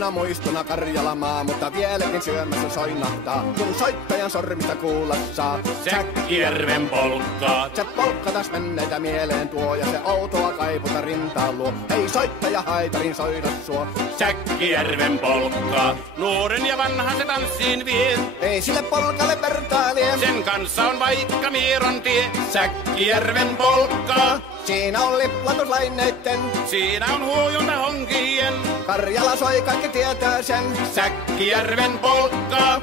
kauniina muistona Karjala maa, mutta vieläkin syömässä soinnahtaa, kun soittajan sormista kuulla saa. Säkkijärven polkkaa. Se polkka taas menneitä mieleen tuo, ja se outoa kaiputa rintaan luo. Ei soittaja haitarin soida suo. Säkkijärven polkkaa. Nuoren ja vanhan se tanssiin vie. Ei sille polkalle vertailie. Sen kanssa on vaikka Mieron tie. Säkkijärven polkkaa. Siinä on liplatuslaineitten. Siinä on huojunta honkien. Karjala soi, kaikki tietää sen. Säkkijärven polkkaa.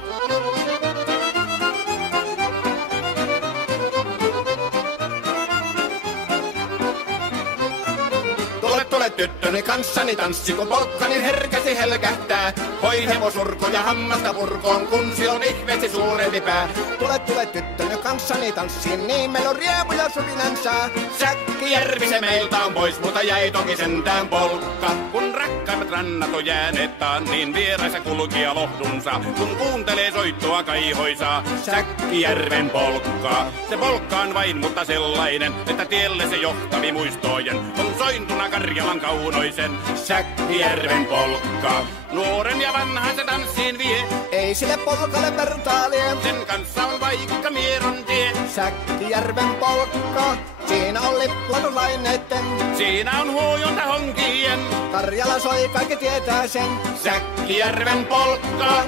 Tule tyttöni kanssani tanssi, kun polkkani herkästi helkähtää. Hoi hevosurko ja hammasta purkoon, kun silloin ihmeesti suurempi pää. Tule tyttöni kanssani tanssiin, niin meillä on riemu ja suvinansa. Säkkijärvi se meiltä on pois, mutta jäi toki sentään polkka. Kun rakkaimmat rannat on jääneet taan, niin vieraissa kulkija lohdunsa. Kun kuuntelee soittoa kaihoisaa, Säkkijärven polkkaa. Se polkka on vain, mutta sellainen, että tielle se johtavi muistojen on sointuna Karjalan kaunoisen. Säkkijärven polkka. Nuoren ja vanhan se tanssiin vie. Ei sille polkalle vertailie. Sen kanssa on vaikka Mieron tie. Säkkijärven polkka. Siinä on liplatuslaineitten. Siinä on huojunta honkien. Karjala soi, kaikki tietää sen. Säkkijärven polkka.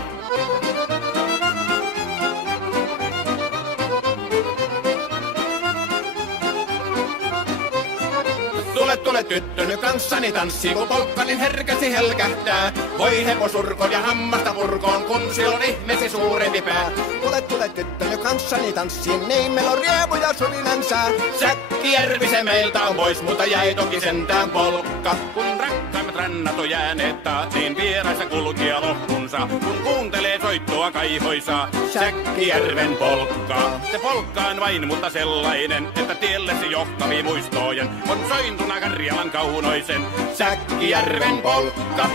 Tule tyttöny kanssani tanssi, kun polkkani herkästi helkähtää. Voi hevosurko ja hammasta purkoon, kun silloin ihmeesi suurempi pää. Tule tyttöny kanssani tanssiin, niin meillä on riemu ja suvinansa. Säkkijärvi se meiltä on pois, mutta jäi toki sentään polkka. Kun rakkaimmat rannat on jääneet taas, niin vieraissa kulkija lohdunsa. Kun kuuntelee soittoa kaihoisaa, Säkkijärven polkkaa. Se polkka on vain, mutta sellainen, että tielle se johtavi muistojen on sointuna Karjalan kaunoisen. Säkkijärven polkka.